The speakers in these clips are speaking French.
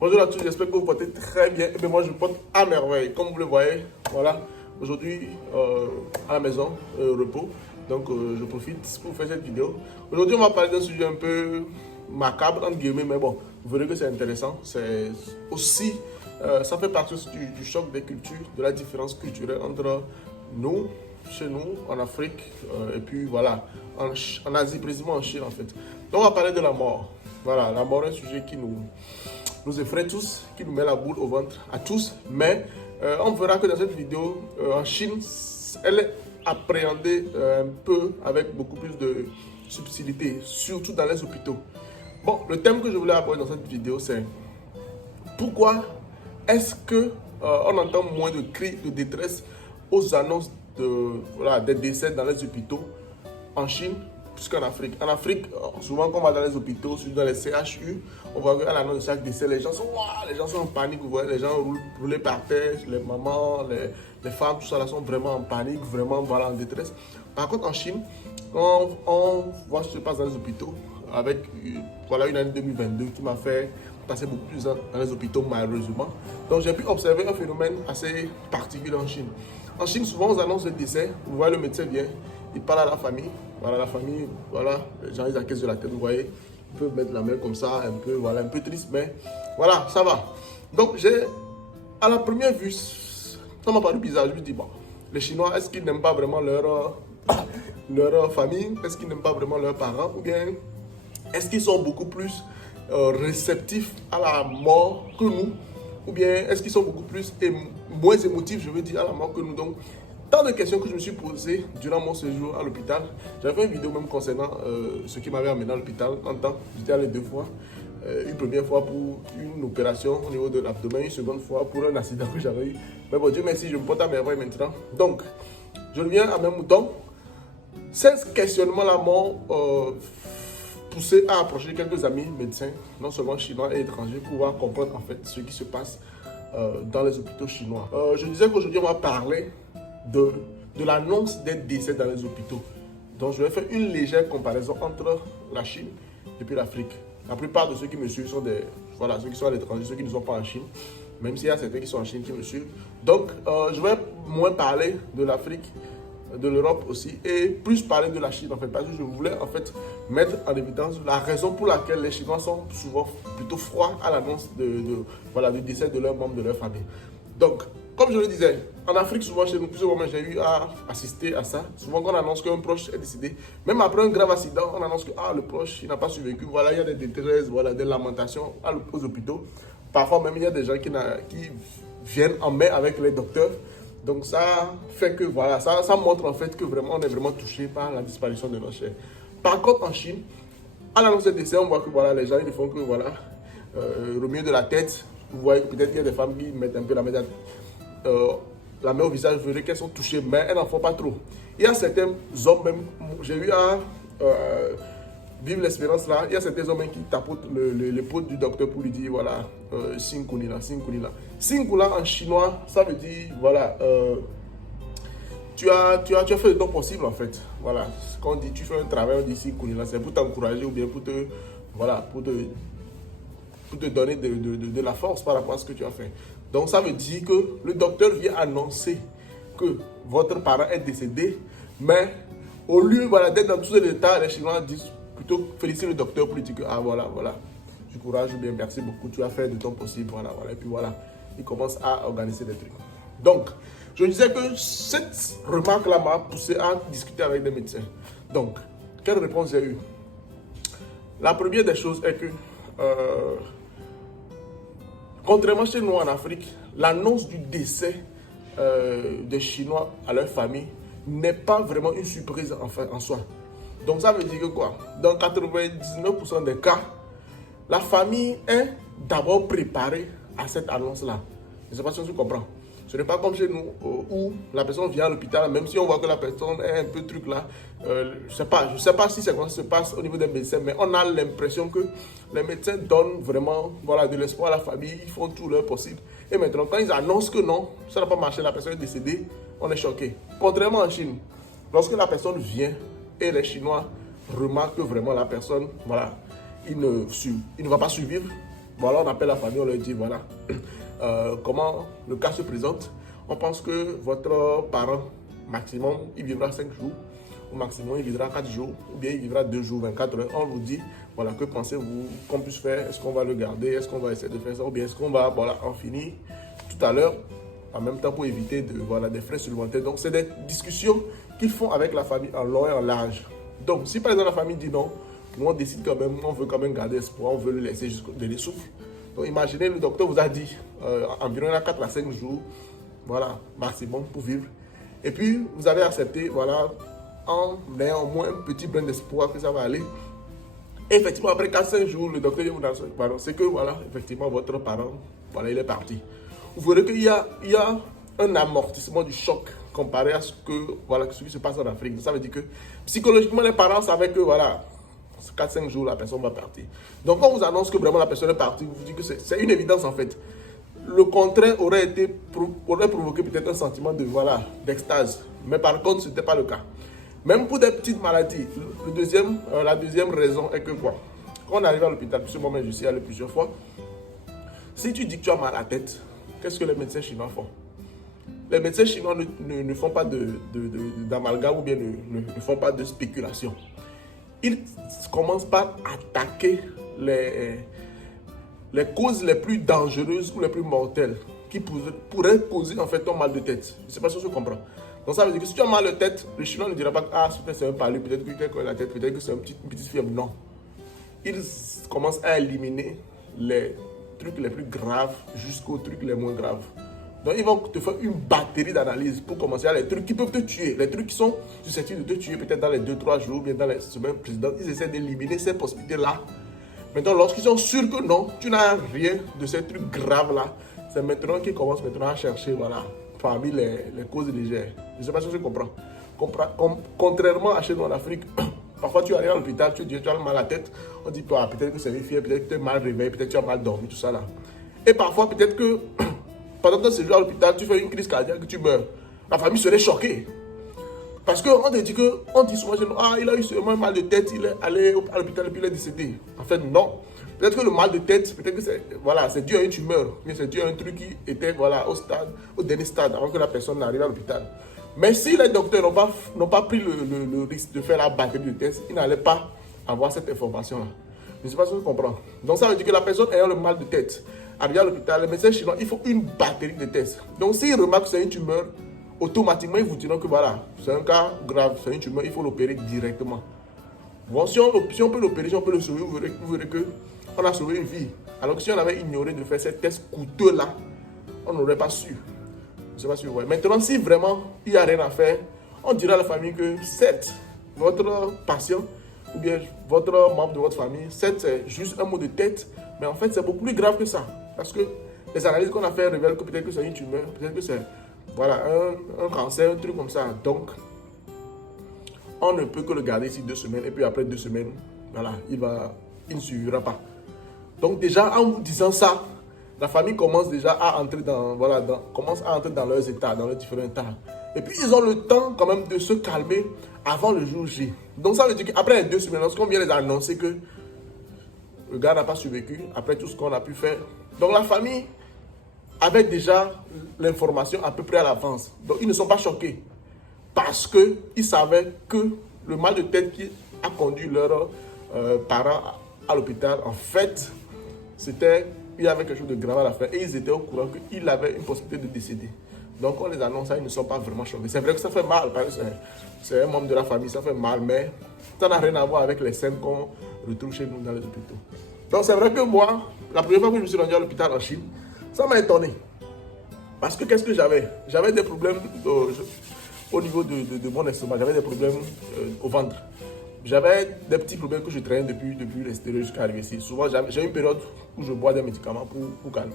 Bonjour à tous, j'espère que vous portez très bien. Et bien moi je porte à merveille. Comme vous le voyez, voilà. Aujourd'hui, à la maison, repos. Donc je profite pour faire cette vidéo. Aujourd'hui, on va parler d'un sujet un peu macabre, entre guillemets, mais bon, vous verrez que c'est intéressant. C'est aussi, ça fait partie aussi du choc des cultures, de la différence culturelle entre nous, chez nous, en Afrique, et puis voilà, en Asie, précisément en Chine en fait. Donc on va parler de la mort. Voilà, la mort est un sujet qui nous effraie tous, qui nous met la boule au ventre à tous. Mais on verra que dans cette vidéo, en Chine, elle est appréhendée un peu avec beaucoup plus de subtilité, surtout dans les hôpitaux. Bon, le thème que je voulais aborder dans cette vidéo, c'est pourquoi est-ce que on entend moins de cris de détresse aux annonces des décès dans les hôpitaux en Chine plus qu'en Afrique. En Afrique, souvent quand on va dans les hôpitaux, surtout dans les CHU, on voit qu'à l'annonce de chaque décès, les gens sont en panique, vous voyez, les gens roulent par terre, les mamans, les femmes, tout ça là sont vraiment en panique, vraiment voilà, en détresse. Par contre en Chine, quand on voit ce qui se passe dans les hôpitaux, avec voilà, une année 2022 qui m'a fait passer beaucoup plus dans les hôpitaux malheureusement. Donc j'ai pu observer un phénomène assez particulier en Chine. En Chine, souvent aux annonces de décès, vous voyez le médecin vient, il parle à la famille. Voilà, la famille, voilà, les gens ils acquiescent de la tête, vous voyez, ils peuvent mettre la main comme ça, un peu, voilà, un peu triste, mais voilà, ça va. Donc à la première vue, ça m'a paru bizarre. Je me dis, bon, les Chinois, est-ce qu'ils n'aiment pas vraiment leur famille? Est-ce qu'ils n'aiment pas vraiment leurs parents? Ou bien est-ce qu'ils sont beaucoup plus réceptifs à la mort que nous? Ou bien est-ce qu'ils sont beaucoup plus moins émotifs, je veux dire, à la mort que nous? Donc, tant de questions que je me suis posées durant mon séjour à l'hôpital. J'avais fait une vidéo même concernant ce qui m'avait amené à l'hôpital en temps. J'étais allé 2 fois. Une première fois pour une opération au niveau de l'abdomen, une seconde fois pour un accident que j'avais eu. Mais bon, Dieu merci, je me porte à merveille maintenant. Donc, je reviens à mes moutons. Ces questionnements-là m'ont poussé à approcher quelques amis médecins, non seulement chinois et étrangers, pour pouvoir comprendre en fait ce qui se passe dans les hôpitaux chinois. Je disais qu'aujourd'hui, on va parler de l'annonce des décès dans les hôpitaux. Donc, je vais faire une légère comparaison entre la Chine et puis l'Afrique. La plupart de ceux qui me suivent sont ceux qui sont à l'étranger, ceux qui ne sont pas en Chine, même s'il y a certains qui sont en Chine qui me suivent. Donc, je vais moins parler de l'Afrique, de l'Europe aussi, et plus parler de la Chine en fait, parce que je voulais en fait mettre en évidence la raison pour laquelle les Chinois sont souvent plutôt froids à l'annonce du décès de leurs membres de leur famille. Donc, comme je le disais, en Afrique, souvent chez nous, plusieurs moments, j'ai eu à assister à ça. Souvent, quand on annonce qu'un proche est décédé, même après un grave accident, on annonce que le proche n'a pas survécu. Voilà, il y a des détresses, voilà, des lamentations aux hôpitaux. Parfois, même, il y a des gens qui viennent en main avec les docteurs. Donc, ça fait que, voilà, ça montre en fait que vraiment, on est vraiment touché par la disparition de nos chers. Par contre, en Chine, à l'annonce de décès, on voit que voilà, les gens, ils font que, voilà, remuer de la tête. Vous voyez que peut-être qu'il y a des femmes qui mettent un peu la main au visage, vous verrez qu'elles sont touchées, mais elles n'en font pas trop. Il y a certains hommes, même, j'ai eu à vivre l'expérience là, il y a certains hommes qui tapotent l'épaule du docteur pour lui dire, voilà, Sinkulila. Sinkula en chinois, ça veut dire, voilà, tu as fait le temps possible en fait. Voilà, quand on dit tu fais un travail, on dit Sinkulila, c'est pour t'encourager ou bien pour te donner de la force par rapport à ce que tu as fait. Donc ça veut dire que le docteur vient annoncer que votre parent est décédé, mais au lieu d'être dans tous les états, les Chinois disent plutôt féliciter le docteur pour lui dire que voilà, du courage, bien, merci beaucoup, tu as fait de ton possible, voilà, et puis voilà, il commence à organiser des trucs. Donc, je disais que cette remarque-là m'a poussé à discuter avec des médecins. Donc, quelle réponse j'ai eue? La première des choses est que contrairement chez nous en Afrique, l'annonce du décès des Chinois à leur famille n'est pas vraiment une surprise en soi. Donc ça veut dire que quoi? Dans 99% des cas, la famille est d'abord préparée à cette annonce-là. Je ne sais pas si tu comprends. Ce n'est pas comme chez nous où la personne vient à l'hôpital, même si on voit que la personne est un peu truc là. Je ne sais pas si c'est comment ça se passe au niveau des médecins, mais on a l'impression que les médecins donnent vraiment de l'espoir à la famille, ils font tout leur possible. Et maintenant, quand ils annoncent que non, ça n'a pas marché, la personne est décédée, on est choqué. Contrairement en Chine, lorsque la personne vient et les Chinois remarquent que vraiment la personne, il ne va pas survivre, voilà, on appelle la famille, on leur dit, voilà, comment le cas se présente. On pense que votre parent, maximum, il vivra 5 jours, au maximum, il vivra 4 jours, ou bien il vivra 2 jours, 24 heures. On vous dit, voilà, que pensez-vous qu'on puisse faire? Est-ce qu'on va le garder? Est-ce qu'on va essayer de faire ça? Ou bien est-ce qu'on va, voilà, en finir tout à l'heure, en même temps pour éviter voilà, des frais supplémentaires. Donc, c'est des discussions qu'ils font avec la famille en long et en large. Donc, si par exemple la famille dit non, nous on décide quand même, on veut quand même garder espoir, on veut le laisser jusqu'au dernier souffle. Donc, imaginez, le docteur vous a dit environ 4 à 5 jours, voilà, maximum pour vivre. Et puis, vous avez accepté, voilà, en ayant au moins un petit brin d'espoir que ça va aller. Et effectivement, après 4-5 jours, le docteur vous annonce que, voilà, effectivement, votre parent, voilà, il est parti. Vous verrez qu'il y a un amortissement du choc comparé à ce qui se passe en Afrique. Ça veut dire que psychologiquement, les parents savaient que voilà, 4-5 jours, la personne va partir. Donc, quand on vous annonce que vraiment la personne est partie, vous dites que c'est une évidence en fait. Le contraire aurait provoqué peut-être un sentiment d'extase. Mais par contre, ce n'était pas le cas. Même pour des petites maladies. La deuxième raison est que quoi? Quand on arrive à l'hôpital, puisque moi-même je suis allé plusieurs fois, si tu dis que tu as mal à la tête, qu'est-ce que les médecins chinois font? Les médecins chinois ne font pas d'amalgame ou bien ne font pas de spéculation. Ils commencent par attaquer les causes les plus dangereuses ou les plus mortelles qui pourraient causer en fait ton mal de tête. Je ne sais pas si je comprends. Donc ça veut dire que si tu as mal de tête, le chinois ne dira pas que c'est un palu, peut-être que tu as la tête, peut-être que c'est une petite fièvre. Non. Ils commencent à éliminer les trucs les plus graves jusqu'aux trucs les moins graves. Donc ils vont te faire une batterie d'analyses pour commencer à les trucs qui peuvent te tuer, les trucs qui sont susceptibles de te tuer peut-être dans les 2-3 jours, bien dans les semaines précédentes. Ils essaient d'éliminer ces possibilités-là. Maintenant, lorsqu'ils sont sûrs que non, tu n'as rien de ces trucs graves-là, c'est maintenant qu'ils commencent maintenant à chercher, voilà, parmi les causes légères. Je ne sais pas si je comprends. Contrairement à chez nous en Afrique, parfois tu arrives à l'hôpital, tu as mal à la tête, on dit peut-être que c'est une fièvre, peut-être que tu es mal réveillé, peut-être que tu as mal dormi, tout ça là. Et parfois peut-être que pendant ton séjour à l'hôpital, tu fais une crise cardiaque, tu meurs. La famille serait choquée. Parce qu'on te dit on dit souvent, il a eu seulement un mal de tête, il est allé à l'hôpital et puis il est décédé. En fait, non. Peut-être que le mal de tête, peut-être que c'est dû à une tumeur, mais c'est dû à un truc qui était au dernier stade, avant que la personne n'arrive à l'hôpital. Mais si les docteurs n'ont pas pris le risque de faire la batterie de tests, ils n'allaient pas avoir cette information-là. Je ne sais pas si vous comprenez. Donc ça veut dire que la personne ayant le mal de tête, arrivée à l'hôpital, les médecins chinois, il faut une batterie de tests. Donc s'ils remarquent que c'est une tumeur, automatiquement ils vous diront que voilà, c'est un cas grave, c'est une tumeur, il faut l'opérer directement. Bon, si on peut l'opérer, si on peut le sauver, vous verrez qu'on a sauvé une vie. Alors que si on avait ignoré de faire ces tests coûteux-là, on n'aurait pas su. Je ne sais pas si vous voyez. Maintenant, si vraiment il n'y a rien à faire, on dira à la famille que certes, votre patient ou bien votre membre de votre famille, certes, c'est juste un mot de tête, mais en fait, c'est beaucoup plus grave que ça. Parce que les analyses qu'on a fait révèlent que peut-être que c'est une tumeur, peut-être que c'est un cancer, un truc comme ça. Donc, on ne peut que le garder ici 2 semaines et puis après 2 semaines, voilà, il ne suivra pas. Donc déjà, en vous disant ça, la famille commence déjà à entrer commence à entrer dans leurs états, dans leurs différents états. Et puis, ils ont le temps quand même de se calmer avant le jour J. Donc, ça veut dire qu'après les 2 semaines, lorsqu'on vient les annoncer que le gars n'a pas survécu, après tout ce qu'on a pu faire. Donc, la famille avait déjà l'information à peu près à l'avance. Donc, ils ne sont pas choqués. Parce qu'ils savaient que le mal de tête qui a conduit leurs parents à l'hôpital, en fait, il y avait quelque chose de grave à la fin. Et ils étaient au courant qu'il avait une possibilité de décéder. Donc, on les annonce, ils ne sont pas vraiment choqués. C'est vrai que ça fait mal, parce que c'est un membre de la famille, ça fait mal, mais ça n'a rien à voir avec les scènes qu'on retrouve chez nous dans les hôpitaux. Donc, c'est vrai que moi, la première fois que je me suis rendu à l'hôpital en Chine, ça m'a étonné. Parce que qu'est-ce que j'avais? J'avais des problèmes au niveau de mon estomac, j'avais des problèmes au ventre. J'avais des petits problèmes que je traînais depuis l'extérieur jusqu'à arriver ici. Souvent, j'ai une période où je bois des médicaments pour calmer.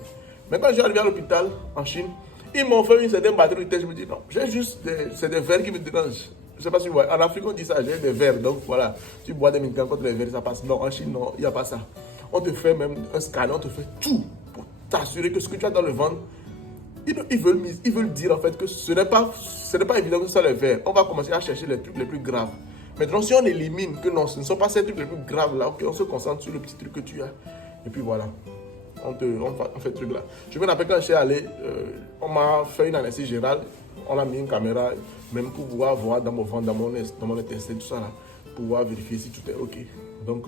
Mais quand je suis arrivé à l'hôpital en Chine, ils m'ont fait une certaine batterie de tête. Je me dis non, c'est des verres qui me dérangent. Je ne sais pas si vous voyez. En Afrique, on dit ça, j'ai des verres. Donc voilà, tu bois des médicaments contre les verres, ça passe. Non, en Chine, non, il n'y a pas ça. On te fait même un scanner, on te fait tout pour t'assurer que ce que tu as dans le ventre, ils veulent dire en fait que ce n'est pas évident que ce soit les verres. On va commencer à chercher les trucs les plus graves. Maintenant, si on élimine que non, ce ne sont pas ces trucs les plus graves là, ok, on se concentre sur le petit truc que tu as. Et puis voilà, on fait truc là. Je me rappelle quand je suis allé, on m'a fait une anesthésie générale, on a mis une caméra, même pour pouvoir voir dans mon ventre, dans mon intestin, tout ça là, pour pouvoir vérifier si tout est ok. Donc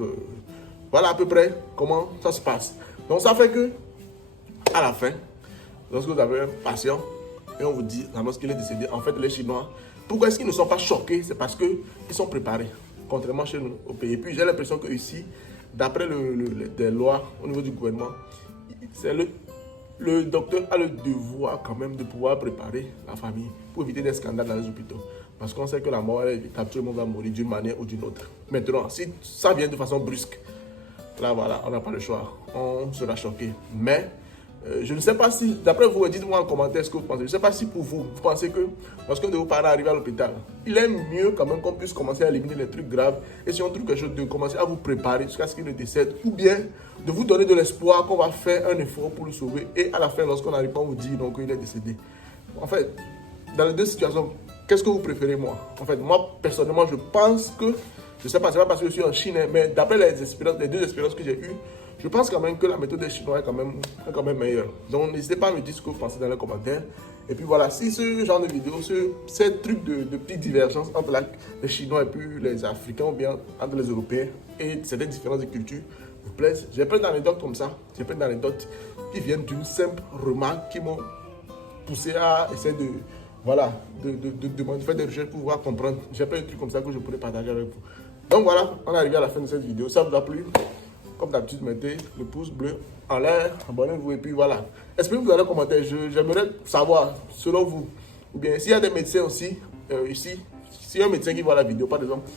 voilà à peu près comment ça se passe. Donc ça fait que, à la fin, lorsque vous avez un patient et on vous dit lorsqu'il est décédé, en fait les Chinois, pourquoi est-ce qu'ils ne sont pas choqués? C'est parce qu'ils sont préparés, contrairement chez nous au pays. Et puis j'ai l'impression que ici, d'après les lois au niveau du gouvernement, c'est le docteur a le devoir quand même de pouvoir préparer la famille pour éviter des scandales dans les hôpitaux. Parce qu'on sait que la mort est évitable, tout le monde va mourir d'une manière ou d'une autre. Maintenant, si ça vient de façon brusque, là voilà, on n'a pas le choix, on sera choqué. Mais je ne sais pas si, d'après vous, dites-moi en commentaire ce que vous pensez. Je ne sais pas si pour vous, vous pensez que lorsqu'un de vos parents arrive à l'hôpital, il est mieux quand même qu'on puisse commencer à éliminer les trucs graves. Et si on trouve quelque chose, de commencer à vous préparer jusqu'à ce qu'il ne décède. Ou bien de vous donner de l'espoir qu'on va faire un effort pour le sauver. Et à la fin, lorsqu'on arrive, on vous dit donc qu'il est décédé. En fait, dans les deux situations, qu'est-ce que vous préférez moi? En fait, moi, personnellement, je pense que, je ne sais pas, c'est pas parce que je suis en Chine, mais d'après les deux expériences que j'ai eues, je pense quand même que la méthode des Chinois est quand même meilleure. Donc n'hésitez pas à me dire ce que vous pensez dans les commentaires. Et puis voilà, si ce genre de vidéo, ces trucs de petites divergences entre les Chinois et puis les Africains, ou bien entre les Européens, et certaines différences de culture, vous plaisent, j'ai plein d'anecdotes comme ça. J'ai plein d'anecdotes qui viennent d'une simple remarque qui m'ont poussé à essayer de faire des recherches pour pouvoir comprendre. J'ai plein de trucs comme ça que je pourrais partager avec vous. Donc voilà, on est arrivé à la fin de cette vidéo. Ça vous a plu? Comme d'habitude, mettez le pouce bleu en l'air, abonnez-vous et puis voilà. Exprimez-vous dans les commentaires, j'aimerais savoir, selon vous, ou bien s'il y a des médecins aussi, ici, s'il y a un médecin qui voit la vidéo, par exemple,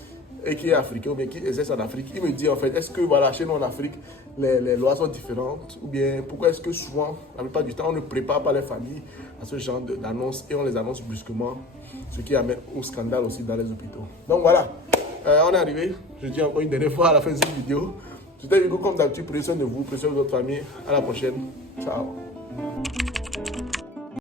et qui est africain, ou bien qui exerce en Afrique, il me dit en fait, est-ce que voilà, chez nous en Afrique, les lois sont différentes, ou bien pourquoi est-ce que souvent, la plupart du temps, on ne prépare pas les familles à ce genre d'annonces et on les annonce brusquement, ce qui amène au scandale aussi dans les hôpitaux. Donc voilà, on est arrivé, je dis encore une dernière fois à la fin de cette vidéo. C'était Hugo, comme d'habitude, prenez soin de vous, prenez soin de votre famille. À la prochaine. Ciao.